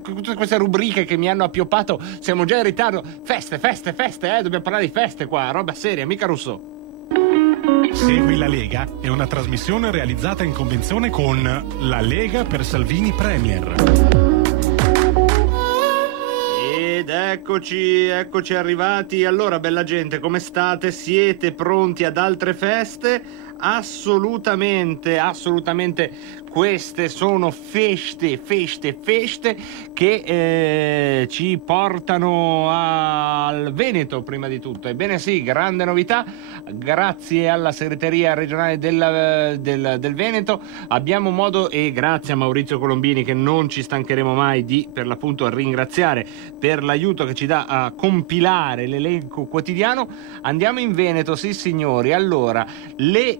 tutte queste rubriche che mi hanno appioppato, siamo già in ritardo. Feste, dobbiamo parlare di feste qua, roba seria, mica Russo. Segui la Lega è una trasmissione realizzata in convenzione con La Lega per Salvini Premier. Ed eccoci arrivati. Allora, bella gente, come state? Siete pronti ad altre feste? Assolutamente. Queste sono feste che ci portano al Veneto prima di tutto. Ebbene sì, grande novità, grazie alla segreteria regionale del Veneto abbiamo modo, e grazie a Maurizio Colombini che non ci stancheremo mai di per l'appunto ringraziare per l'aiuto che ci dà a compilare l'elenco quotidiano. Andiamo in Veneto, sì signori. Allora, le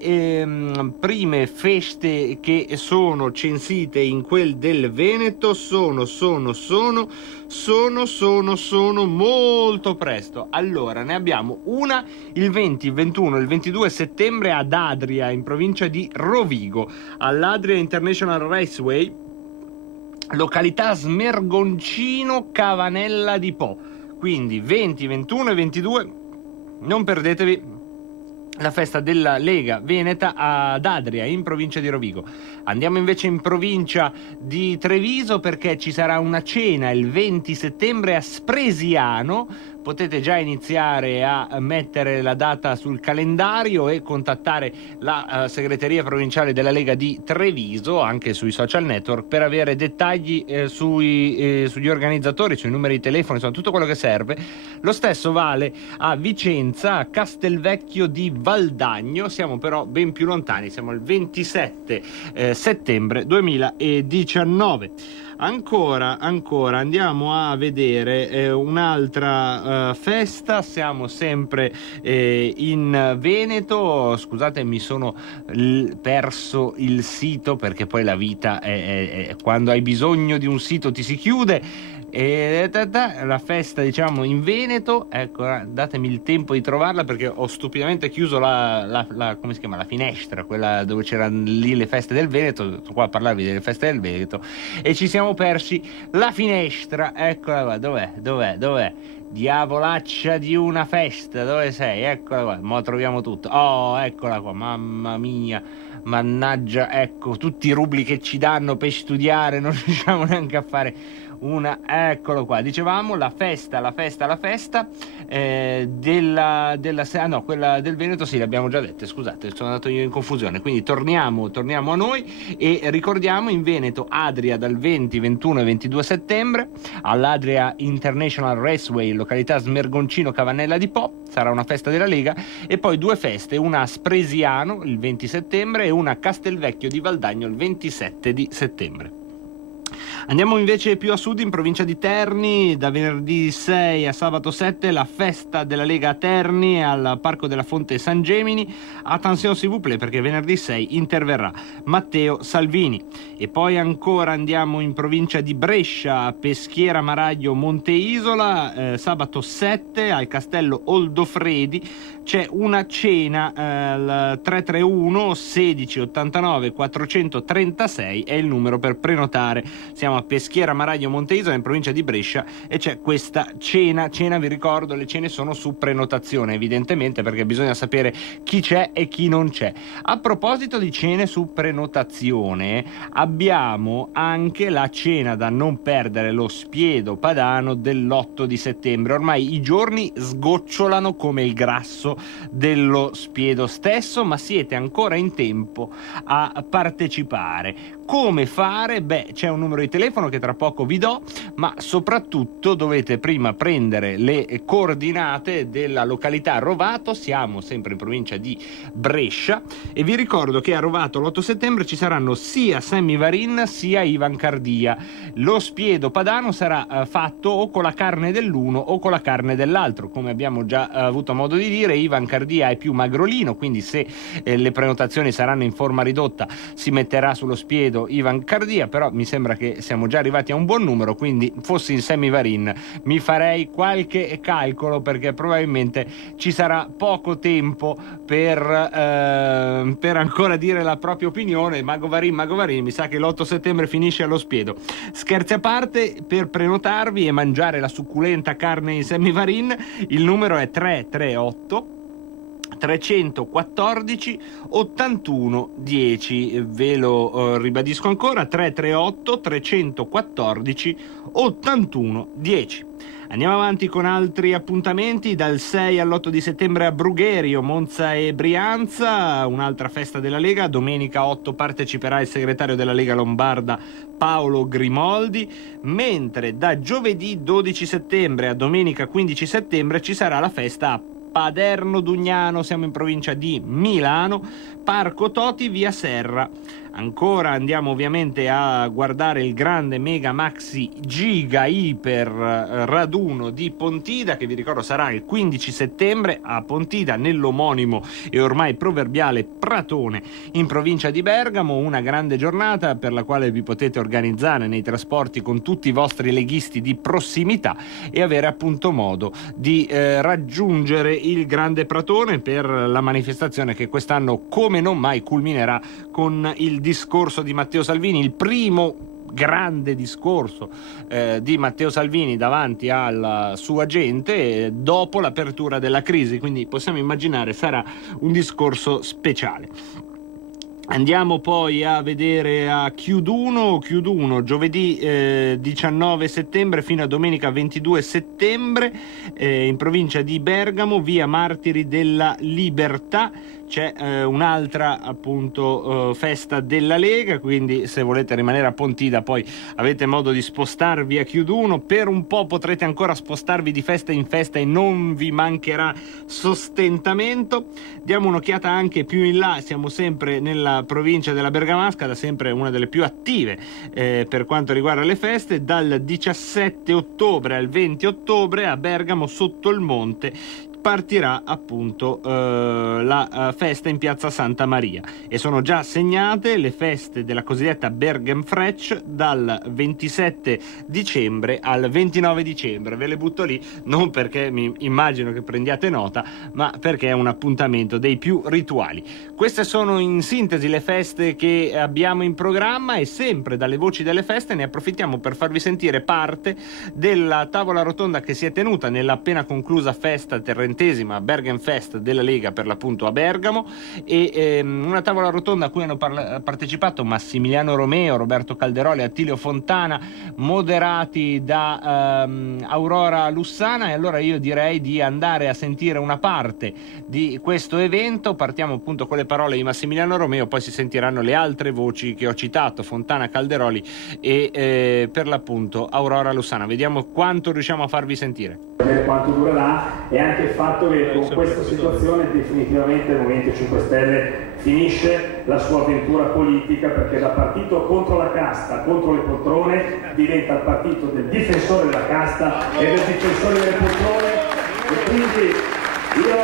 prime feste che sono censite in quel del Veneto sono molto presto. Allora, ne abbiamo una il 20, il 21, il 22 settembre ad Adria, in provincia di Rovigo, all'Adria International Raceway, località Smergoncino, Cavanella di Po. Quindi 20, 21 e 22 non perdetevi la festa della Lega Veneta ad Adria, in provincia di Rovigo. Andiamo invece in provincia di Treviso, perché ci sarà una cena il 20 settembre a Spresiano. Potete già iniziare a mettere la data sul calendario e contattare la segreteria provinciale della Lega di Treviso, anche sui social network, per avere dettagli sugli organizzatori, sui numeri di telefono, insomma tutto quello che serve. Lo stesso vale a Vicenza, a Castelvecchio di Valdagno. Siamo però ben più lontani, siamo il 27 settembre 2019. Ancora andiamo a vedere un'altra festa. Siamo sempre in Veneto. Scusate, mi sono perso il sito, perché poi la vita è quando hai bisogno di un sito ti si chiude. E la festa, diciamo, in Veneto, ecco, datemi il tempo di trovarla, perché ho stupidamente chiuso la come si chiama, la finestra, quella dove c'erano lì le feste del Veneto. Sto qua a parlarvi delle feste del Veneto e ci siamo persi la finestra. Eccola qua, dov'è? Diavolaccia di una festa, dove sei? Eccola qua, mo troviamo tutto. Oh, eccola qua, mamma mia, mannaggia, ecco, tutti i rubli che ci danno per studiare, non riusciamo neanche a fare una. Eccolo qua, dicevamo la festa quella del Veneto, sì, l'abbiamo già dette, scusate, sono andato io in confusione. Quindi torniamo a noi e ricordiamo: in Veneto Adria dal 20, 21 e 22 settembre all'Adria International Raceway, località Smergoncino, Cavanella di Po, sarà una festa della Lega. E poi due feste, una a Spresiano il 20 settembre e una a Castelvecchio di Valdagno il 27 di settembre. Andiamo invece più a sud, in provincia di Terni, da venerdì 6 a sabato 7 la festa della Lega a Terni al Parco della Fonte San Gemini. Attenzione s'il vous plaît, perché venerdì 6 interverrà Matteo Salvini. E poi ancora andiamo in provincia di Brescia, a Peschiera Maraglio Monte Isola, sabato 7 al Castello Oldofredi c'è una cena, al 331 16 89 436 è il numero per prenotare. Siamo a Peschiera Maraglio Monte Isola, in provincia di Brescia, e c'è questa cena. Vi ricordo, le cene sono su prenotazione, evidentemente, perché bisogna sapere chi c'è e chi non c'è. A proposito di cene su prenotazione, abbiamo anche la cena da non perdere, lo Spiedo Padano dell'8 di settembre. Ormai i giorni sgocciolano come il grasso dello Spiedo stesso, ma siete ancora in tempo a partecipare. Come fare? Beh, c'è un numero di telefono che tra poco vi do, ma soprattutto dovete prima prendere le coordinate della località Rovato. Siamo sempre in provincia di Brescia e vi ricordo che a Rovato l'8 settembre ci saranno sia Sammy Varin sia Ivan Cardia. Lo Spiedo Padano sarà fatto o con la carne dell'uno o con la carne dell'altro. Come abbiamo già avuto modo di dire, Ivan Cardia è più magrolino, quindi se le prenotazioni saranno in forma ridotta si metterà sullo spiedo vedo Ivan Cardia, però mi sembra che siamo già arrivati a un buon numero, quindi fossi in Semivarin mi farei qualche calcolo, perché probabilmente ci sarà poco tempo per ancora dire la propria opinione. Magovarin, mi sa che l'8 settembre finisce allo Spiedo. Scherzi a parte, per prenotarvi e mangiare la succulenta carne in Semivarin il numero è 338 314 81 10. Ve lo ribadisco ancora: 338 314 81 10. Andiamo avanti con altri appuntamenti. Dal 6 all'8 di settembre a Brugherio, Monza e Brianza, un'altra festa della Lega. Domenica 8 parteciperà il segretario della Lega Lombarda Paolo Grimoldi, mentre da giovedì 12 settembre a domenica 15 settembre ci sarà la festa a Paderno Dugnano, siamo in provincia di Milano, Parco Toti, via Serra. Ancora andiamo ovviamente a guardare il grande mega maxi giga iper raduno di Pontida, che vi ricordo sarà il 15 settembre a Pontida, nell'omonimo e ormai proverbiale Pratone in provincia di Bergamo. Una grande giornata per la quale vi potete organizzare nei trasporti con tutti i vostri leghisti di prossimità e avere appunto modo di raggiungere il grande Pratone per la manifestazione che quest'anno come non mai culminerà con il discorso di Matteo Salvini, il primo grande discorso di Matteo Salvini davanti alla sua gente dopo l'apertura della crisi, quindi possiamo immaginare sarà un discorso speciale. Andiamo poi a vedere a Chiuduno giovedì 19 settembre fino a domenica 22 settembre in provincia di Bergamo, via Martiri della Libertà. C'è un'altra appunto festa della Lega, quindi se volete rimanere a Pontida poi avete modo di spostarvi a Chiuduno. Per un po' potrete ancora spostarvi di festa in festa e non vi mancherà sostentamento. Diamo un'occhiata anche più in là, siamo sempre nella provincia della Bergamasca, da sempre una delle più attive per quanto riguarda le feste. Dal 17 ottobre al 20 ottobre a Bergamo sotto il monte partirà appunto la festa in piazza Santa Maria e sono già segnate le feste della cosiddetta Bergenfrech dal 27 dicembre al 29 dicembre. Ve le butto lì non perché mi immagino che prendiate nota, ma perché è un appuntamento dei più rituali. Queste sono in sintesi le feste che abbiamo in programma e sempre dalle voci delle feste ne approfittiamo per farvi sentire parte della tavola rotonda che si è tenuta nella appena conclusa festa terrentesima Bergenfest della Lega, per l'appunto a Bergamo, e una tavola rotonda a cui hanno partecipato Massimiliano Romeo, Roberto Calderoli e Attilio Fontana, moderati da Aurora Lussana. E allora io direi di andare a sentire una parte di questo evento. Partiamo appunto con le parole di Massimiliano Romeo, poi si sentiranno le altre voci che ho citato, Fontana, Calderoli e per l'appunto Aurora Lussana. Vediamo quanto riusciamo a farvi sentire. Quanto durerà e anche il fatto che con questa situazione definitivamente il Movimento 5 Stelle finisce la sua avventura politica, perché da partito contro la casta, contro le poltrone, diventa il partito del difensore della casta e del difensore delle poltrone, e quindi io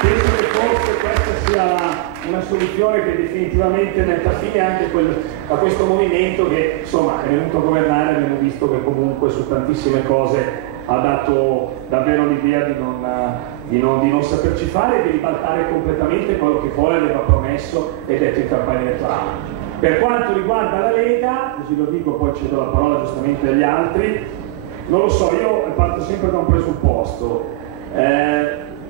penso che forse questa sia una soluzione che definitivamente metta fine anche a questo movimento che insomma è venuto a governare. Abbiamo visto che comunque su tantissime cose ha dato davvero l'idea di non saperci fare e di ribaltare completamente quello che poi aveva promesso e detto in campagna elettorale. Per quanto riguarda la Lega, così lo dico, poi cedo la parola giustamente agli altri, non lo so, io parto sempre da un presupposto,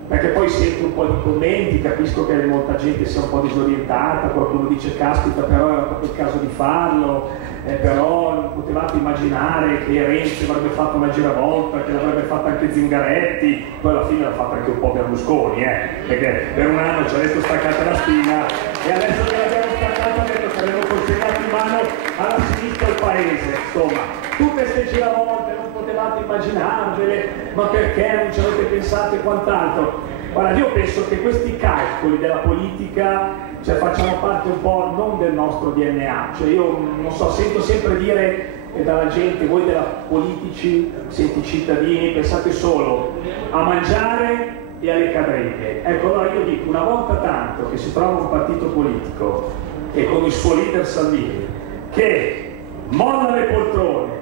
perché poi sento un po' di commenti, capisco che molta gente sia un po' disorientata, qualcuno dice caspita però era proprio il caso di farlo, però non potevate immaginare che Renzi avrebbe fatto una giravolta, che l'avrebbe fatta anche Zingaretti, poi alla fine l'ha fatta anche un po' Berlusconi, perché per un anno ci ha detto staccate la spina e adesso che l'abbiamo staccata ha detto che avremmo consegnato in mano alla sinistra il paese. Insomma, tutte queste giravolte non potevate immaginarvele, ma perché non ci avete pensato e quant'altro. Guarda, io penso che questi calcoli della politica facciano parte un po' non del nostro DNA, cioè io non so, sento sempre dire dalla gente, voi della politici siete cittadini, pensate solo a mangiare e alle cadreghe. Ecco, allora io dico, una volta tanto che si trova un partito politico e con il suo leader Salvini, che molla le poltrone,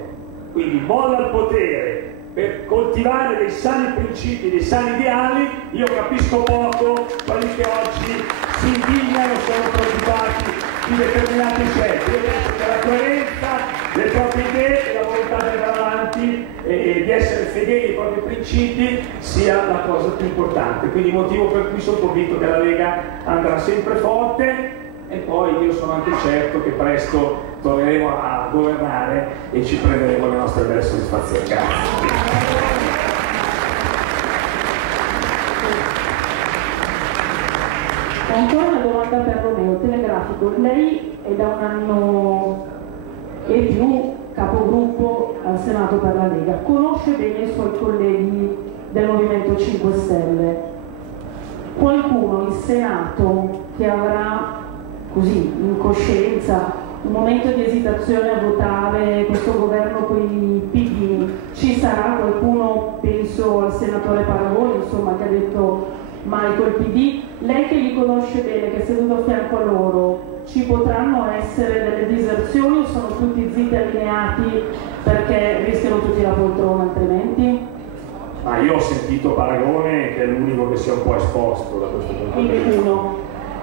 quindi molla il potere per coltivare dei sani principi, dei sani ideali, io capisco poco quelli che oggi si indignano, sono preoccupati di determinate scelte. Io penso che la coerenza delle proprie idee e la volontà di andare avanti e di essere fedeli ai propri principi sia la cosa più importante. Quindi motivo per cui sono convinto che la Lega andrà sempre forte, e poi io sono anche certo che presto torneremo a governare e ci prenderemo le nostre belle soddisfazioni. Grazie. Ancora una domanda per Romeo, telegrafico. Lei è da un anno e più capogruppo al Senato per la Lega, conosce bene i suoi colleghi del Movimento 5 Stelle. Qualcuno in Senato che avrà così in coscienza un momento di esitazione a votare questo governo con i PD, ci sarà qualcuno, penso al senatore Paragone, insomma, che ha detto mai col PD, lei che li conosce bene, che è seduto a fianco a loro, ci potranno essere delle diserzioni o sono tutti zitti allineati perché rischiano tutti la poltrona altrimenti? Io ho sentito Paragone che è l'unico che si è un po' esposto da questo punto di vista.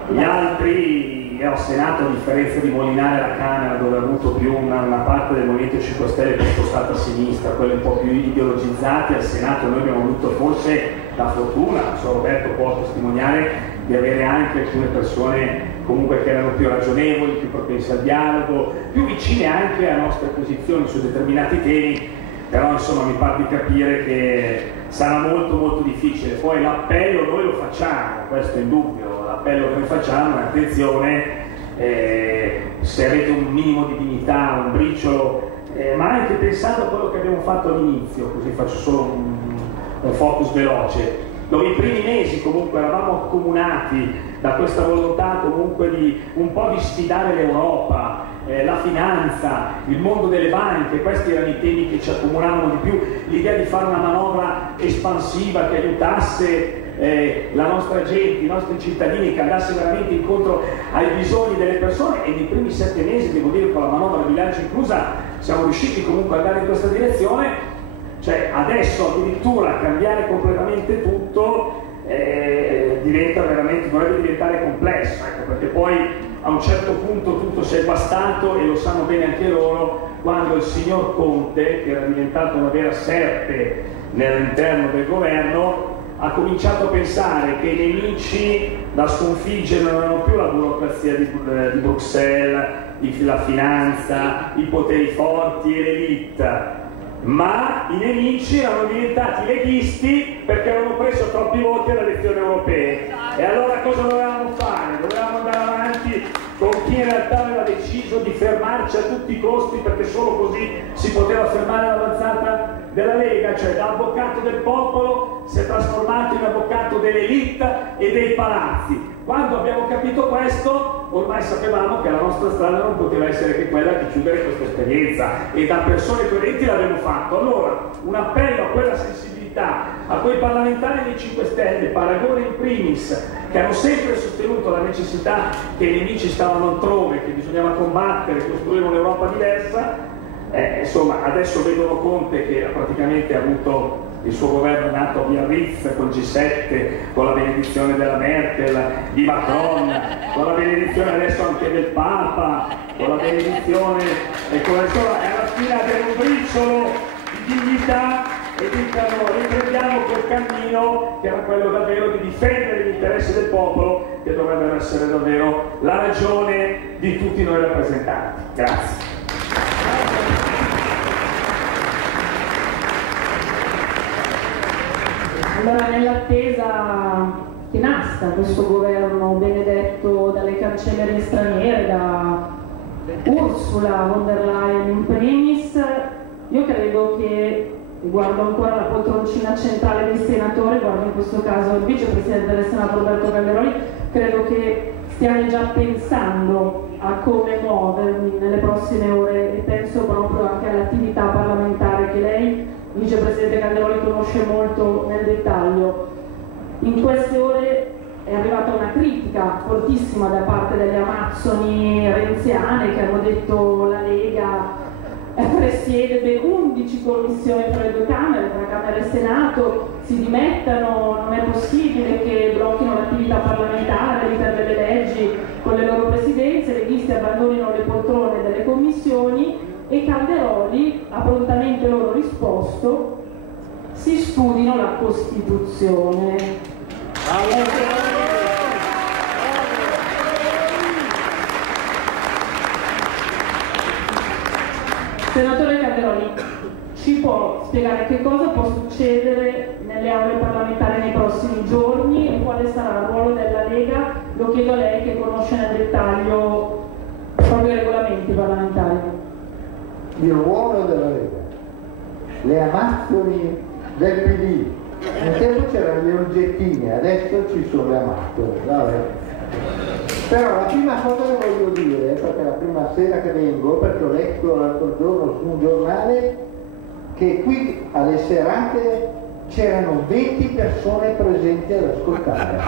Gli altri al Senato, a differenza di Molinare alla Camera, dove ha avuto più una parte del Movimento 5 Stelle più spostata a sinistra, quelli un po' più ideologizzati, al Senato noi abbiamo avuto forse la fortuna, so Roberto può testimoniare, di avere anche alcune persone comunque che erano più ragionevoli, più propense al dialogo, più vicine anche alle nostre posizioni su determinati temi, però insomma mi pare di capire che sarà molto molto difficile. Poi l'appello noi lo facciamo, questo è indubbio, l'appello che noi facciamo è attenzione, se avete un minimo di dignità, un briciolo, ma anche pensando a quello che abbiamo fatto all'inizio, così faccio solo un focus veloce, dove i primi mesi comunque eravamo accomunati da questa volontà comunque di un po' di sfidare l'Europa, la finanza, il mondo delle banche, questi erano i temi che ci accomunavano di più, l'idea di fare una manovra espansiva che aiutasse la nostra gente, i nostri cittadini, che andasse veramente incontro ai bisogni delle persone, e nei primi 7 mesi, devo dire, con la manovra di bilancio inclusa, siamo riusciti comunque ad andare in questa direzione. Cioè adesso addirittura cambiare completamente tutto dovrebbe diventare complesso, ecco, perché poi a un certo punto tutto si è guastato, e lo sanno bene anche loro, quando il signor Conte, che era diventato una vera serpe all'interno del governo, ha cominciato a pensare che i nemici da sconfiggere non erano più la burocrazia di Bruxelles, la finanza, i poteri forti e l'elite, ma i nemici erano diventati leghisti perché avevano preso troppi voti alle elezioni europee. E allora cosa dovevamo fare? Dovevamo andare avanti con chi in realtà aveva deciso di fermarci a tutti i costi, perché solo così si poteva fermare l'avanzata della Lega, cioè da avvocato del popolo si è trasformato in avvocato dell'elite e dei palazzi. Quando abbiamo capito questo, ormai sapevamo che la nostra strada non poteva essere che quella di chiudere questa esperienza, e da persone coerenti l'abbiamo fatto. Allora, un appello a quella sensibilità, a quei parlamentari dei 5 Stelle, Paragone in primis, che hanno sempre sostenuto la necessità che i nemici stavano altrove, che bisognava combattere, costruire un'Europa diversa. Insomma, adesso vedono Conte che praticamente ha avuto il suo governo nato a Biarritz con G7, con la benedizione della Merkel, di Macron, con la benedizione adesso anche del Papa, con la benedizione, e con alla fine abbiamo un briciolo di dignità e dicano riprendiamo quel cammino che era quello davvero di difendere gli interessi del popolo, che dovrebbero essere davvero la ragione di tutti noi rappresentanti. Grazie. Allora, nell'attesa che nasca questo governo benedetto dalle cancellerie straniere, da Ursula von der Leyen in primis, io credo che, guardo ancora la poltroncina centrale dei senatori, guardo in questo caso il vicepresidente del Senato Roberto Calderoli, credo che stiano già pensando a come muovermi nelle prossime ore, e penso proprio anche all'attività parlamentare che lei, vicepresidente Calderoli, conosce molto nel dettaglio. In queste ore è arrivata una critica fortissima da parte delle amazzoni renziane che hanno detto la Lega presiede ben 11 commissioni tra le due Camere, tra Camera e Senato, si dimettano, non è possibile che blocchino l'attività parlamentare, l'iter delle leggi con le loro presidenze, le liste abbandonino le poltrone delle commissioni, e Calderoli ha prontamente loro risposto: si studino la Costituzione. Senatore Calderoli, ci può spiegare che cosa può succedere nelle aule parlamentari nei prossimi giorni e quale sarà il ruolo della Lega? Lo chiedo a lei che conosce nel dettaglio proprio i regolamenti parlamentari. Il ruolo della Lega, le amazzoni del PD. Un tempo c'erano le oggettine, adesso ci sono le amazzoni. Vabbè. Però la prima cosa che voglio dire, perché la prima sera che vengo, perché ho letto l'altro giorno su un giornale che qui alle serate c'erano 20 persone presenti ad ascoltare.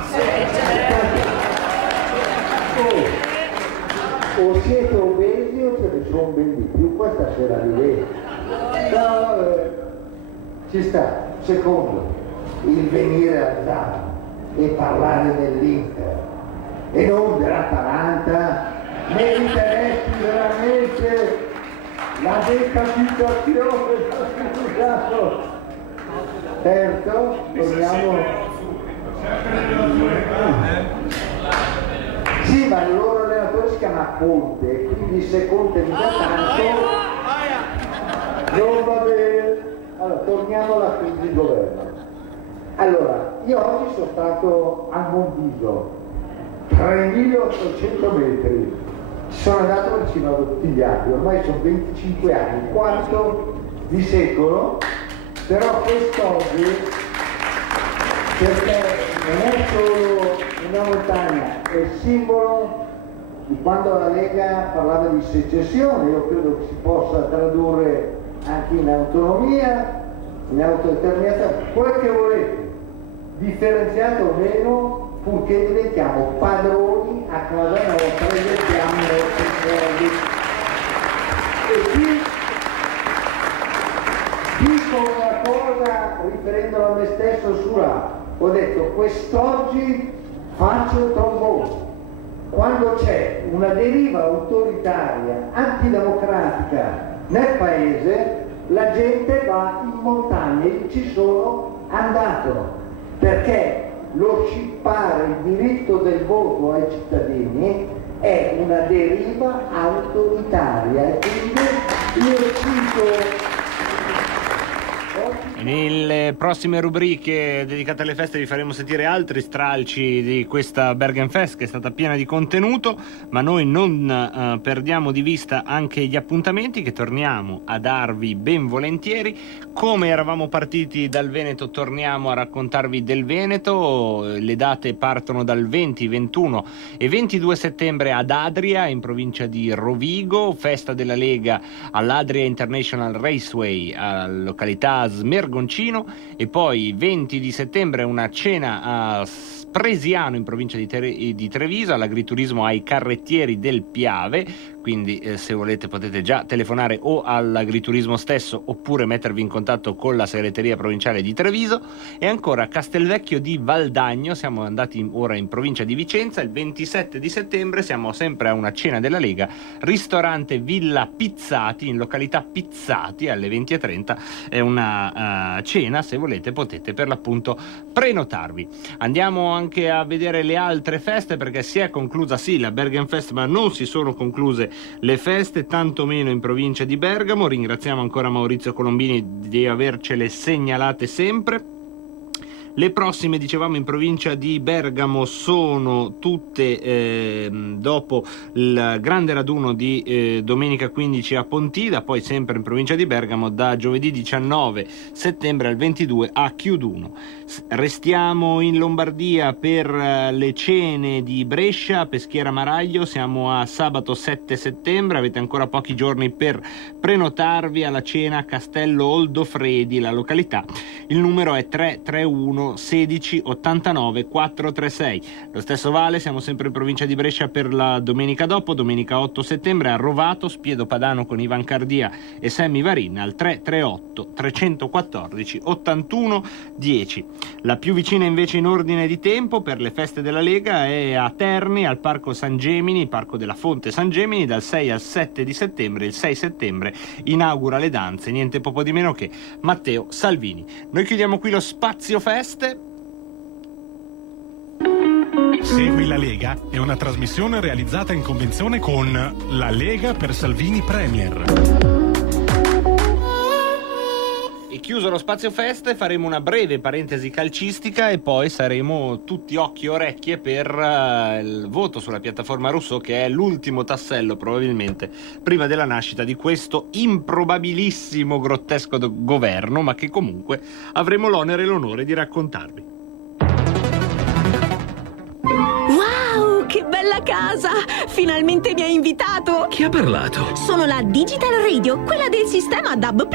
O siete obesi o ce ne sono ben di più, questa sera li vedo. No, ci sta. Secondo, il venire al TAV e parlare dell'Inter e non dell'Atalanta, meriteresti veramente la decapitazione dell'accusato. Terzo, torniamo. Sì, ma il loro allenatore si chiama Conte, quindi se Conte mi dà tanto non va bene. Allora, torniamo alla crisi di governo. Allora, io oggi sono stato a Monviso, 3.800 metri, ci sono andato vicino ad Ottigliati, ormai sono 25 anni, quarto di secolo, però quest'oggi, perché non è solo una montagna, è il simbolo di quando la Lega parlava di secessione, io credo che si possa tradurre anche in autonomia, in autodeterminazione, quello che volete, differenziato o meno, purché diventiamo padroni a casa nostra e diventiamo i nostri soldi. E qui dico una cosa riferendola a me stesso sulla, ho detto quest'oggi faccio il trombone. Quando c'è una deriva autoritaria, antidemocratica nel paese, la gente va in montagna, e ci sono andato, perché lo scippare il diritto del voto ai cittadini è una deriva autoritaria e quindi io cito. Nelle prossime rubriche dedicate alle feste vi faremo sentire altri stralci di questa Bergenfest che è stata piena di contenuto, ma noi non perdiamo di vista anche gli appuntamenti che torniamo a darvi ben volentieri. Come eravamo partiti dal Veneto, torniamo a raccontarvi del Veneto. Le date partono dal 20, 21 e 22 settembre ad Adria, in provincia di Rovigo, festa della Lega all'Adria International Raceway, a località Smergoncino, e poi 20 di settembre una cena a Spresiano in provincia di Treviso, all'agriturismo ai carrettieri del Piave, quindi se volete potete già telefonare o all'agriturismo stesso oppure mettervi in contatto con la segreteria provinciale di Treviso. E ancora a Castelvecchio di Valdagno, siamo andati ora in provincia di Vicenza, il 27 di settembre siamo sempre a una cena della Lega, ristorante Villa Pizzati in località Pizzati alle 20:30, è una cena, se volete potete per l'appunto prenotarvi. Andiamo anche a vedere le altre feste, perché si è conclusa sì la Bergenfest, ma non si sono concluse le feste, tantomeno in provincia di Bergamo. Ringraziamo ancora Maurizio Colombini di avercele segnalate sempre. Le prossime, dicevamo, in provincia di Bergamo sono tutte dopo il grande raduno di domenica 15 a Pontida, poi sempre in provincia di Bergamo da giovedì 19 settembre al 22 a Chiuduno. Restiamo in Lombardia per le cene di Brescia, Peschiera Maraglio, siamo a sabato 7 settembre, avete ancora pochi giorni per prenotarvi alla cena Castello Oldofredi, la località. Il numero è 331 016 89 436. Lo stesso vale, siamo sempre in provincia di Brescia per la domenica dopo, domenica 8 settembre a Rovato, Spiedo Padano con Ivan Cardia e Sammy Varin al 338 314 81 10. La più vicina invece in ordine di tempo per le feste della Lega è a Terni, al Parco San Gemini, Parco della Fonte San Gemini, dal 6 al 7 di settembre. Il 6 settembre inaugura le danze, niente poco di meno che Matteo Salvini. Noi chiudiamo qui lo Spazio Feste. Segui la Lega è una trasmissione realizzata in convenzione con La Lega per Salvini Premier. E chiuso lo Spazio Feste faremo una breve parentesi calcistica e poi saremo tutti occhi e orecchie per il voto sulla piattaforma Rousseau, che è l'ultimo tassello probabilmente prima della nascita di questo improbabilissimo grottesco governo, ma che comunque avremo l'onere e l'onore di raccontarvi. Wow, che bella casa! Finalmente mi hai invitato! Chi ha parlato? Sono la Digital Radio, quella del sistema DAB+.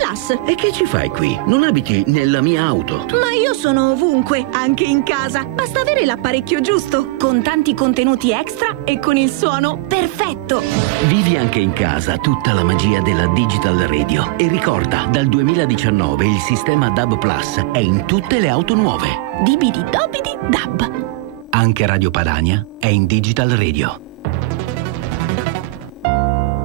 E che ci fai qui? Non abiti nella mia auto. Ma io sono ovunque, anche in casa. Basta avere l'apparecchio giusto, con tanti contenuti extra e con il suono perfetto. Vivi anche in casa tutta la magia della Digital Radio. E ricorda, dal 2019 il sistema DAB+ è in tutte le auto nuove. Dibidi dobidi DAB. Anche Radio Padania è in Digital Radio.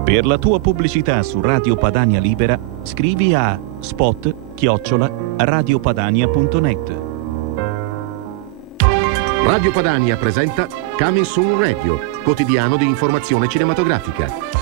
Per la tua pubblicità su Radio Padania Libera, scrivi a spot@radiopadania.net. Radio Padania presenta Coming Soon Radio, quotidiano di informazione cinematografica.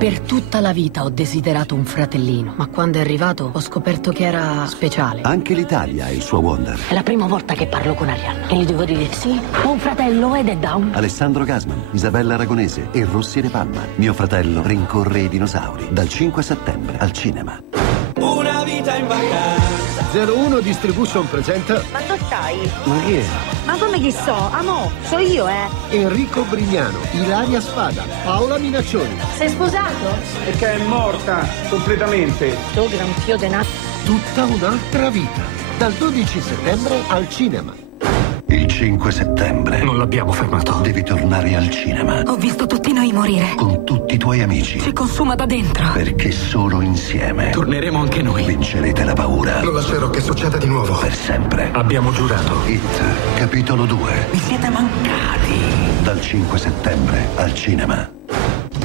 Per tutta la vita ho desiderato un fratellino, ma quando è arrivato ho scoperto che era speciale. Anche l'Italia ha il suo Wonder. È la prima volta che parlo con Arianna e gli devo dire sì, ho un fratello ed è down. Alessandro Gasman, Isabella Aragonese e Rossi De Palma. Mio fratello rincorre i dinosauri. Dal 5 settembre al cinema. Una vita in vacanza. 01 Distribution presenta. Ma tu stai? Ma chi è? Ma come chi so? Amo, so io, Enrico Brignano, Ilaria Spada, Paola Minaccioni. Sei sposato? E che è morta completamente. Tu gran fio de nat. Tutta un'altra vita. Dal 12 settembre al cinema. Il 5 settembre. Non l'abbiamo fermato. Devi tornare al cinema. Ho visto tutti noi morire. Con tutti i tuoi amici. Si consuma da dentro. Perché solo insieme torneremo anche noi. Vincerete la paura. Non lascerò che succeda di nuovo. Per sempre. Abbiamo giurato. It, capitolo 2. Mi siete mancati. Dal 5 settembre al cinema.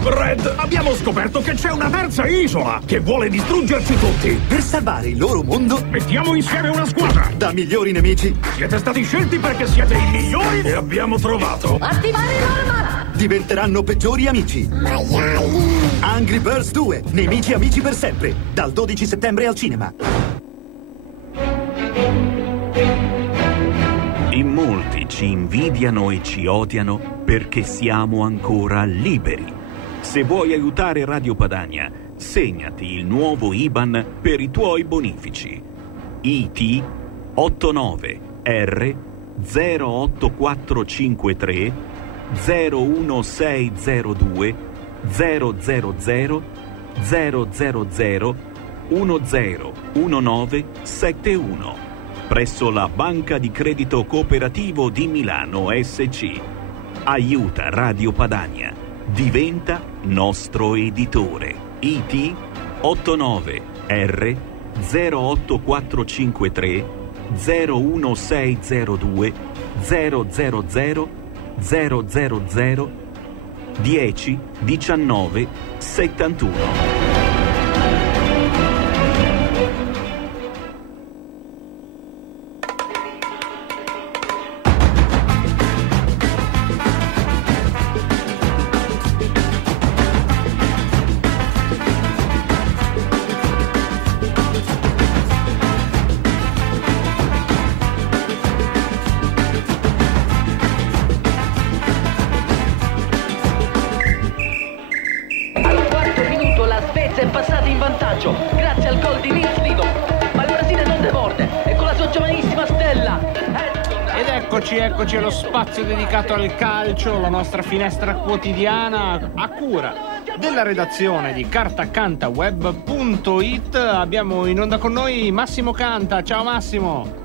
Red, abbiamo scoperto che c'è una terza isola che vuole distruggerci tutti. Per salvare il loro mondo, mettiamo insieme una squadra. Da migliori nemici. Siete stati scelti perché siete i migliori e abbiamo trovato. Attivare l'arma! Diventeranno peggiori amici. Maiali. Angry Birds 2, nemici amici per sempre. Dal 12 settembre al cinema. In molti ci invidiano e ci odiano perché siamo ancora liberi. Se vuoi aiutare Radio Padania, segnati il nuovo IBAN per i tuoi bonifici. IT 89R 08453 01602 000 000 101971 presso la Banca di Credito Cooperativo di Milano SC. Aiuta Radio Padania. Diventa nostro editore. IT 89R 08453 01602 000 000 10 19 71. Grazie al gol di Nils Lido, ma il Brasile non demorde e con la sua giovanissima stella. Ed eccoci allo spazio dedicato al calcio, la nostra finestra quotidiana a cura della redazione di cartacantaweb.it. Abbiamo in onda con noi Massimo Canta. Ciao Massimo.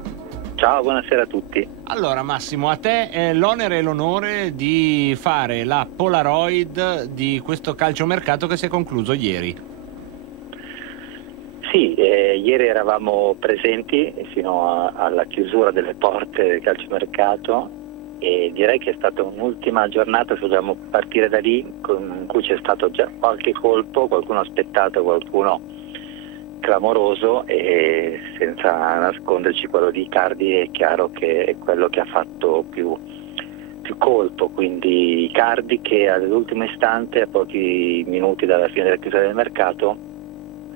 Ciao, buonasera a tutti. Allora Massimo, a te è l'onere e l'onore di fare la Polaroid di questo calciomercato che si è concluso ieri. Sì, ieri eravamo presenti fino alla chiusura delle porte del calciomercato e direi che è stata un'ultima giornata, se vogliamo partire da lì, in cui c'è stato già qualche colpo, qualcuno aspettato, qualcuno clamoroso, e senza nasconderci quello di Icardi è chiaro che è quello che ha fatto più colpo. Quindi Icardi che all'ultimo istante, a pochi minuti dalla fine della chiusura del mercato,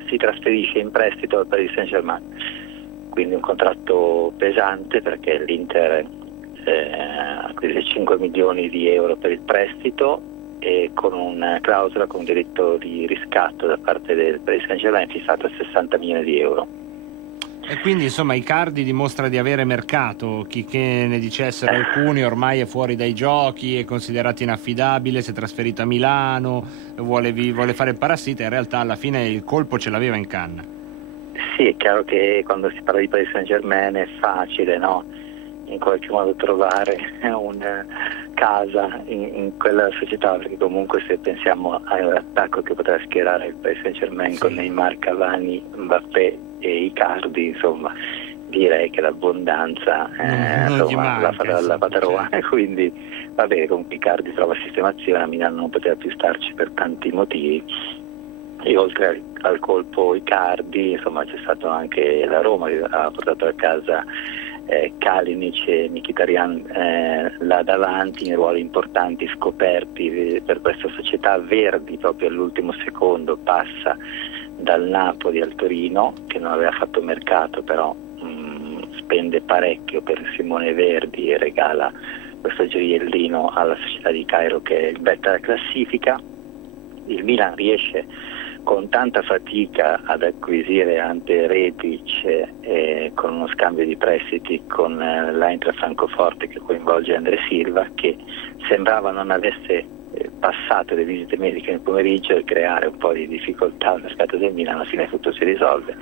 si trasferisce in prestito al Paris Saint-Germain, quindi un contratto pesante perché l'Inter acquisisce 5 milioni di euro per il prestito e con una clausola con diritto di riscatto da parte del Paris Saint-Germain fissata a 60 milioni di euro. E quindi insomma Icardi dimostra di avere mercato, chi che ne dicessero alcuni ormai è fuori dai giochi, è considerato inaffidabile, si è trasferito a Milano, vuole fare il parassita, in realtà alla fine il colpo ce l'aveva in canna. Sì, è chiaro che quando si parla di Paris Saint-Germain è facile, no? In qualche modo trovare una casa in quella società, perché comunque se pensiamo all'attacco che potrà schierare il Paris Saint-Germain con Neymar, Cavani, Mbappé e Icardi, insomma direi che l'abbondanza la Paterova, quindi va bene, comunque Icardi trova sistemazione, a Milano non poteva più starci per tanti motivi. E oltre al colpo Icardi, insomma c'è stato anche la Roma che ha portato a casa Kalinic e Mkhitaryan là davanti in ruoli importanti, scoperti per questa società. Verdi proprio all'ultimo secondo passa dal Napoli al Torino, che non aveva fatto mercato, però spende parecchio per Simone Verdi e regala questo gioiellino alla società di Cairo che è il betta della classifica. Il Milan riesce con tanta fatica ad acquisire Ante Rebic con uno scambio di prestiti con l'Eintracht Francoforte che coinvolge André Silva, che sembrava non avesse passato le visite mediche nel pomeriggio e creare un po' di difficoltà al mercato del Milan. Alla fine tutto si risolve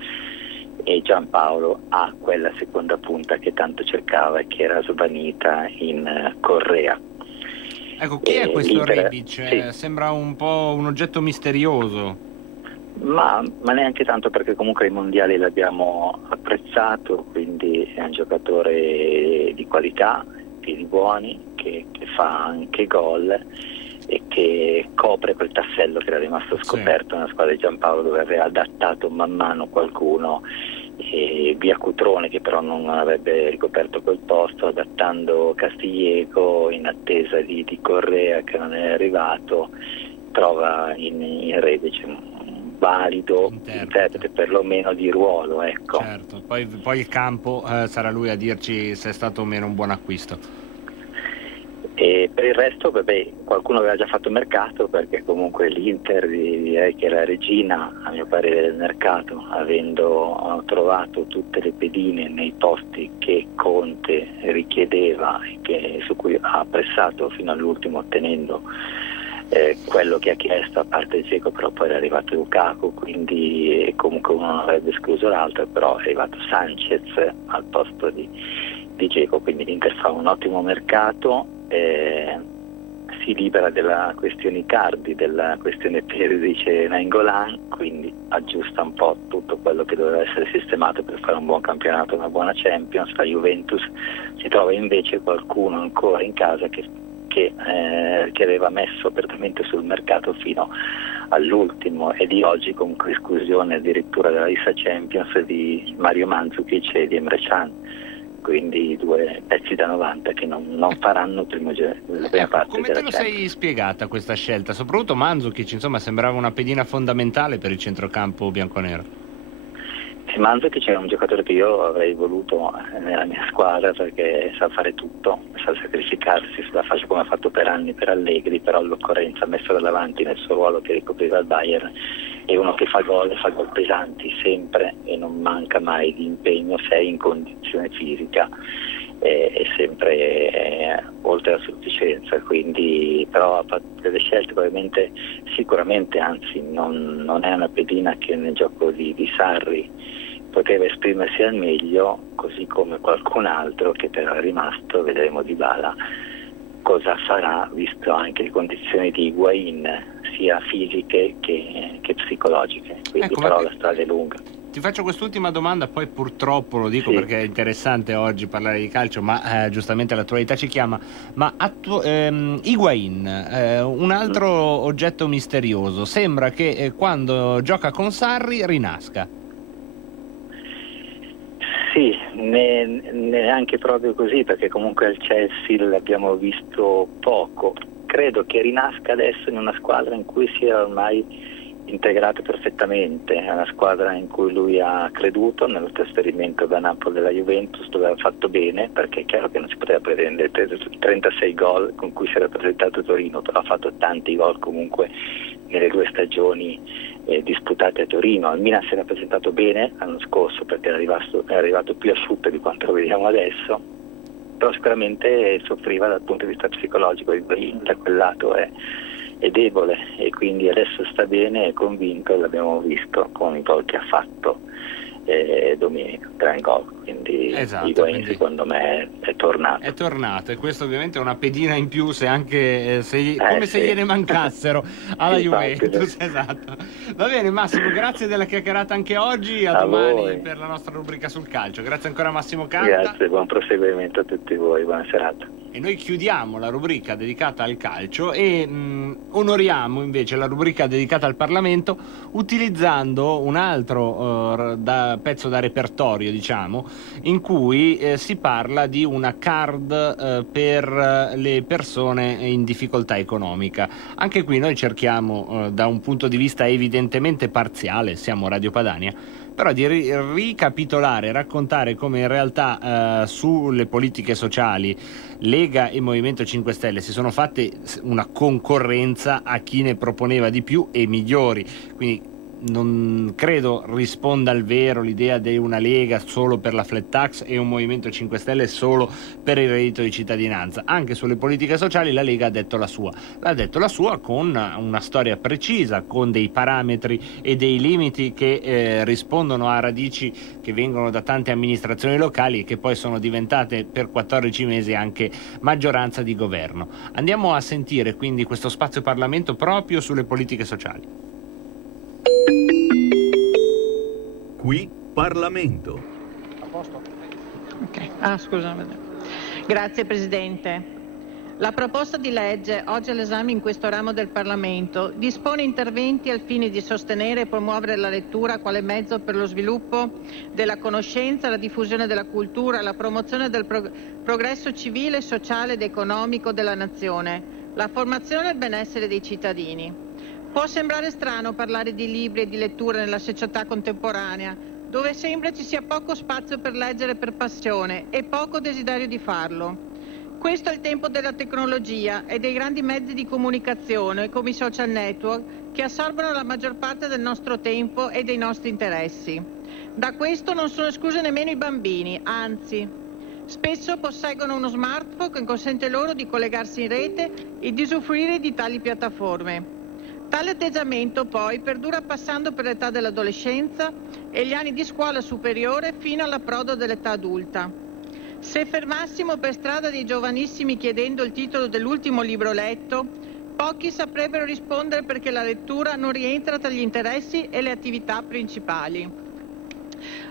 e Giampaolo ha quella seconda punta che tanto cercava e che era svanita in Correa. Ecco, chi è questo Rebic? Sì. Sembra un po' un oggetto misterioso. Ma neanche tanto, perché comunque ai mondiali l'abbiamo apprezzato, quindi è un giocatore di qualità, piedi buoni, che fa anche gol e che copre quel tassello che era rimasto scoperto nella squadra di Giampaolo, dove aveva adattato man mano qualcuno, e via Cutrone che però non avrebbe ricoperto quel posto, adattando Castillejo in attesa di Correa che non è arrivato, trova in Rebic un valido interprete perlomeno di ruolo, ecco. Certo, poi il campo sarà lui a dirci se è stato o meno un buon acquisto. E per il resto, qualcuno aveva già fatto mercato, perché comunque l'Inter direi che è la regina, a mio parere, del mercato, avendo trovato tutte le pedine nei posti che Conte richiedeva e su cui ha pressato fino all'ultimo, ottenendo quello che ha chiesto, a parte Dzeko, però poi è arrivato Lukaku, quindi comunque uno non avrebbe escluso l'altro, però è arrivato Sanchez al posto di Dzeko, quindi l'Inter fa un ottimo mercato, si libera della questione Icardi, della questione Perisic e Nainggolan, quindi aggiusta un po' tutto quello che doveva essere sistemato per fare un buon campionato, una buona Champions. La Juventus si trova invece qualcuno ancora in casa che aveva messo apertamente sul mercato fino all'ultimo, e di oggi con l'esclusione addirittura della lista Champions di Mario Mandzukic e di Emre Can, quindi due pezzi da 90 che non faranno la prima parte. Come te lo sei spiegata questa scelta? Soprattutto Mandzukic, insomma, sembrava una pedina fondamentale per il centrocampo bianconero. Mandzukic è un giocatore che io avrei voluto nella mia squadra, perché sa fare tutto, sa sacrificarsi sulla fascia come ha fatto per anni per Allegri, però all'occorrenza messo davanti nel suo ruolo che ricopriva il Bayern è uno che fa gol pesanti sempre e non manca mai di impegno se è in condizione fisica, è sempre oltre la sufficienza, quindi però ha fatto delle scelte probabilmente, sicuramente, anzi non è una pedina che nel gioco di Sarri poteva esprimersi al meglio, così come qualcun altro che però è rimasto. Vedremo Dybala cosa farà, visto anche le condizioni di Higuaín, sia fisiche che psicologiche, quindi però la strada è lunga. Ti faccio quest'ultima domanda, poi purtroppo lo dico perché è interessante oggi parlare di calcio, ma giustamente l'attualità ci chiama. Ma Higuaín, un altro oggetto misterioso, sembra che quando gioca con Sarri rinasca. Sì, neanche proprio così, perché comunque al Chelsea l'abbiamo visto poco. Credo che rinasca adesso in una squadra in cui si era ormai integrato perfettamente, è una squadra in cui lui ha creduto nello trasferimento da Napoli alla Juventus, dove ha fatto bene, perché è chiaro che non si poteva pretendere 36 gol con cui si era presentato Torino, però ha fatto tanti gol comunque nelle 2 stagioni disputate a Torino. Al Milan si era presentato bene l'anno scorso perché è arrivato più asciutto di quanto lo vediamo adesso, però sicuramente soffriva dal punto di vista psicologico, da quel lato è debole, e quindi adesso sta bene, è convinto, l'abbiamo visto con i gol che ha fatto domenica, 3 gol, quindi Higuaín secondo me è tornato. È tornato, e questo ovviamente è una pedina in più, se anche se gliene mancassero alla Juventus. Esatto. Va bene Massimo, grazie della chiacchierata anche oggi, a domani voi per la nostra rubrica sul calcio. Grazie ancora Massimo Canta. Grazie, buon proseguimento a tutti voi, buona serata. E noi chiudiamo la rubrica dedicata al calcio e onoriamo invece la rubrica dedicata al Parlamento utilizzando un altro pezzo da repertorio, diciamo, in cui si parla di una card per le persone in difficoltà economica. Anche qui noi cerchiamo da un punto di vista evidentemente parziale, siamo Radio Padania, però di ricapitolare, raccontare come in realtà sulle politiche sociali Lega e Movimento 5 Stelle si sono fatte una concorrenza a chi ne proponeva di più e migliori, quindi non credo risponda al vero l'idea di una Lega solo per la flat tax e un Movimento 5 Stelle solo per il reddito di cittadinanza. Anche sulle politiche sociali la Lega ha detto la sua. L'ha detto la sua con una storia precisa, con dei parametri e dei limiti che rispondono a radici che vengono da tante amministrazioni locali e che poi sono diventate per 14 mesi anche maggioranza di governo. Andiamo a sentire quindi questo spazio Parlamento proprio sulle politiche sociali. Qui Parlamento. A posto? Ok. Scusami. Grazie Presidente. La proposta di legge oggi all'esame in questo ramo del Parlamento dispone interventi al fine di sostenere e promuovere la lettura quale mezzo per lo sviluppo della conoscenza, la diffusione della cultura, la promozione del progresso civile, sociale ed economico della nazione, la formazione e il benessere dei cittadini. Può sembrare strano parlare di libri e di lettura nella società contemporanea, dove sembra ci sia poco spazio per leggere per passione e poco desiderio di farlo. Questo è il tempo della tecnologia e dei grandi mezzi di comunicazione, come i social network, che assorbono la maggior parte del nostro tempo e dei nostri interessi. Da questo non sono esclusi nemmeno i bambini, anzi. Spesso posseggono uno smartphone che consente loro di collegarsi in rete e di usufruire di tali piattaforme. Tale atteggiamento poi perdura passando per l'età dell'adolescenza e gli anni di scuola superiore fino all'approdo dell'età adulta. Se fermassimo per strada dei giovanissimi chiedendo il titolo dell'ultimo libro letto, pochi saprebbero rispondere perché la lettura non rientra tra gli interessi e le attività principali.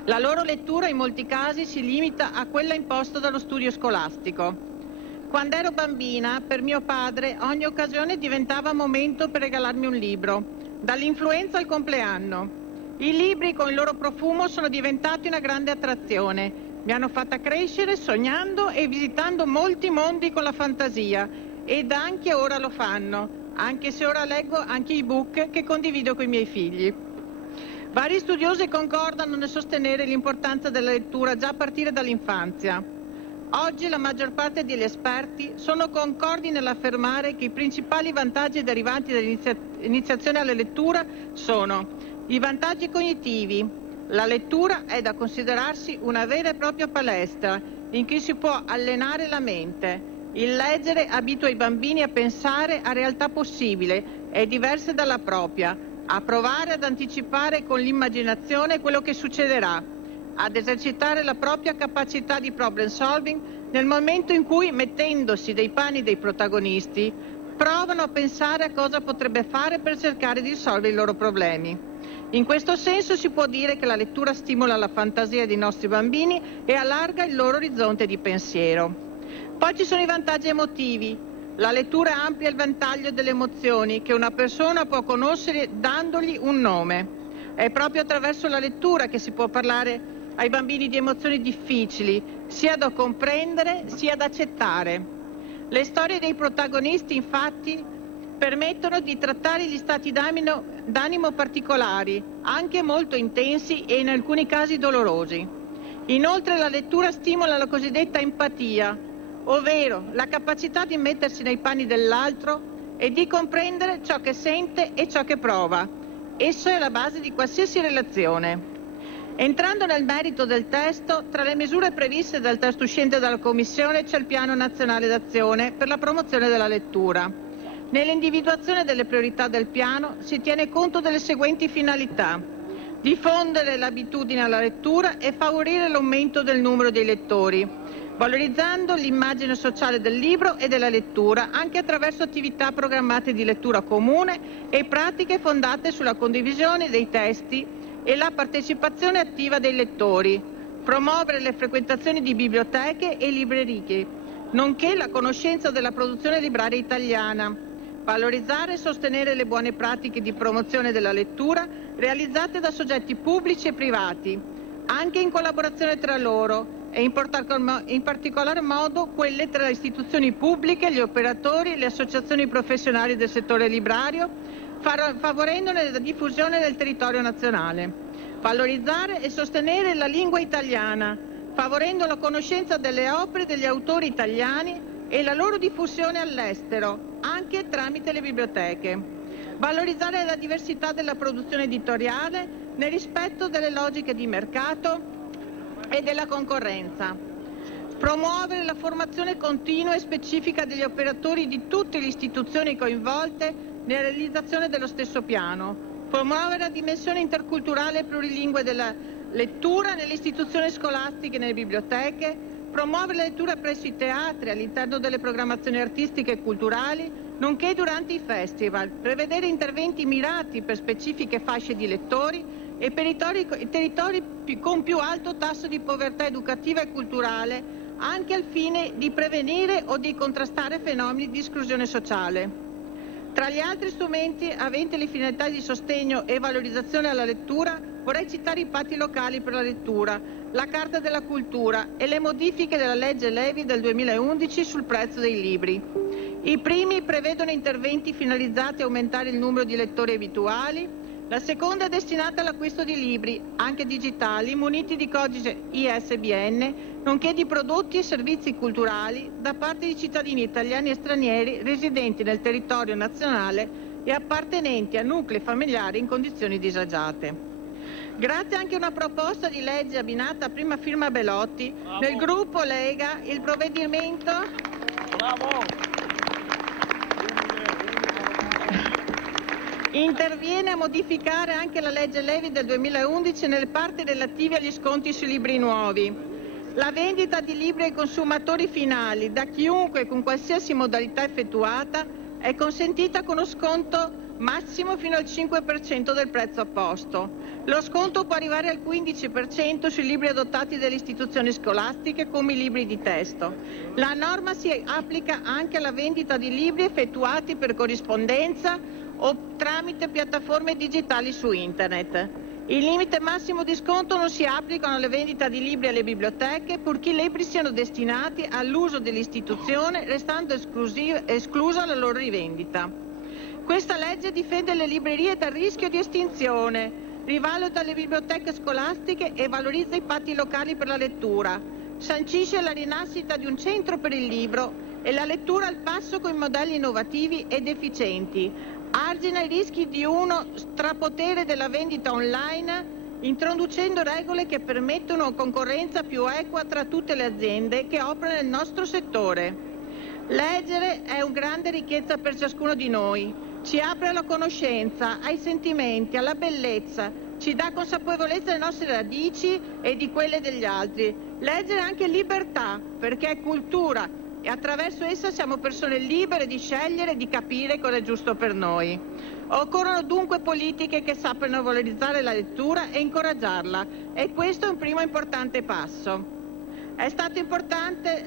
La loro lettura in molti casi si limita a quella imposta dallo studio scolastico. Quando ero bambina, per mio padre, ogni occasione diventava momento per regalarmi un libro, dall'influenza al compleanno. I libri con il loro profumo sono diventati una grande attrazione. Mi hanno fatta crescere sognando e visitando molti mondi con la fantasia, ed anche ora lo fanno, anche se ora leggo anche i book che condivido con i miei figli. Vari studiosi concordano nel sostenere l'importanza della lettura già a partire dall'infanzia. Oggi la maggior parte degli esperti sono concordi nell'affermare che i principali vantaggi derivanti dall'iniziazione alla lettura sono i vantaggi cognitivi, La lettura è da considerarsi una vera e propria palestra in cui si può allenare la mente. Il leggere abitua i bambini a pensare a realtà possibili e diverse dalla propria, a provare ad anticipare con l'immaginazione quello che succederà, ad esercitare la propria capacità di problem solving nel momento in cui, mettendosi nei panni dei protagonisti, provano a pensare a cosa potrebbe fare per cercare di risolvere i loro problemi. In questo senso si può dire che la lettura stimola la fantasia dei nostri bambini e allarga il loro orizzonte di pensiero. Poi ci sono i vantaggi emotivi. La lettura amplia il ventaglio delle emozioni che una persona può conoscere dandogli un nome. È proprio attraverso la lettura che si può parlare ai bambini di emozioni difficili, sia da comprendere sia da accettare. Le storie dei protagonisti, infatti, permettono di trattare gli stati d'animo particolari, anche molto intensi e in alcuni casi dolorosi. Inoltre la lettura stimola la cosiddetta empatia, ovvero la capacità di mettersi nei panni dell'altro e di comprendere ciò che sente e ciò che prova. Esso è la base di qualsiasi relazione. Entrando nel merito del testo, tra le misure previste dal testo uscente dalla Commissione c'è il Piano Nazionale d'Azione per la promozione della lettura. Nell'individuazione delle priorità del piano si tiene conto delle seguenti finalità: diffondere l'abitudine alla lettura e favorire l'aumento del numero dei lettori, valorizzando l'immagine sociale del libro e della lettura anche attraverso attività programmate di lettura comune e pratiche fondate sulla condivisione dei testi e la partecipazione attiva dei lettori, promuovere le frequentazioni di biblioteche e librerie, nonché la conoscenza della produzione libraria italiana, valorizzare e sostenere le buone pratiche di promozione della lettura realizzate da soggetti pubblici e privati, anche in collaborazione tra loro e in particolar modo quelle tra le istituzioni pubbliche, gli operatori e le associazioni professionali del settore librario, favorendone la diffusione nel territorio nazionale. Valorizzare e sostenere la lingua italiana, favorendo la conoscenza delle opere degli autori italiani e la loro diffusione all'estero, anche tramite le biblioteche. Valorizzare la diversità della produzione editoriale nel rispetto delle logiche di mercato e della concorrenza. Promuovere la formazione continua e specifica degli operatori di tutte le istituzioni coinvolte nella realizzazione dello stesso piano. Promuovere la dimensione interculturale e plurilingue della lettura nelle istituzioni scolastiche e nelle biblioteche. Promuovere la lettura presso i teatri, all'interno delle programmazioni artistiche e culturali, nonché durante i festival. Prevedere interventi mirati per specifiche fasce di lettori e per i territori con più alto tasso di povertà educativa e culturale, anche al fine di prevenire o di contrastare fenomeni di esclusione sociale. Tra gli altri strumenti aventi le finalità di sostegno e valorizzazione alla lettura, vorrei citare i patti locali per la lettura, la Carta della Cultura e le modifiche della legge Levi del 2011 sul prezzo dei libri. I primi prevedono interventi finalizzati a aumentare il numero di lettori abituali. La seconda è destinata all'acquisto di libri, anche digitali, muniti di codice ISBN, nonché di prodotti e servizi culturali da parte di cittadini italiani e stranieri residenti nel territorio nazionale e appartenenti a nuclei familiari in condizioni disagiate. Grazie anche a una proposta di legge abbinata a prima firma Belotti, nel gruppo Lega il provvedimento interviene a modificare anche la legge Levi del 2011 nelle parti relative agli sconti sui libri nuovi. La vendita di libri ai consumatori finali da chiunque con qualsiasi modalità effettuata è consentita con uno sconto massimo fino al 5% del prezzo a posto. Lo sconto può arrivare al 15% sui libri adottati dalle istituzioni scolastiche come i libri di testo. La norma si applica anche alla vendita di libri effettuati per corrispondenza o tramite piattaforme digitali su internet. Il limite massimo di sconto non si applica alle vendite di libri alle biblioteche, purché i libri siano destinati all'uso dell'istituzione, restando esclusa la loro rivendita. Questa legge difende le librerie dal rischio di estinzione, rivaluta le biblioteche scolastiche e valorizza i patti locali per la lettura, sancisce la rinascita di un centro per il libro e la lettura al passo con modelli innovativi ed efficienti, argina i rischi di uno strapotere della vendita online introducendo regole che permettono una concorrenza più equa tra tutte le aziende che operano nel nostro settore. Leggere è una grande ricchezza per ciascuno di noi, ci apre alla conoscenza, ai sentimenti, alla bellezza, ci dà consapevolezza delle nostre radici e di quelle degli altri. Leggere è anche libertà, perché è cultura e attraverso essa siamo persone libere di scegliere e di capire cosa è giusto per noi. Occorrono dunque politiche che sappiano valorizzare la lettura e incoraggiarla, e questo è un primo importante passo. È stato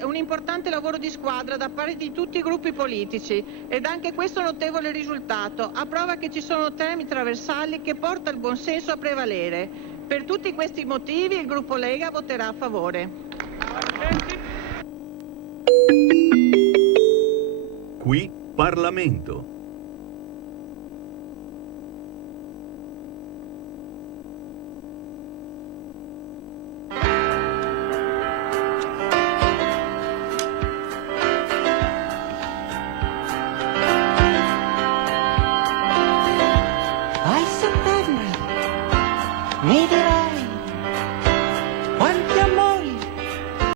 un importante lavoro di squadra da parte di tutti i gruppi politici ed anche questo notevole risultato, a prova che ci sono temi trasversali che portano il buonsenso a prevalere. Per tutti questi motivi il gruppo Lega voterà a favore. Qui Parlamento.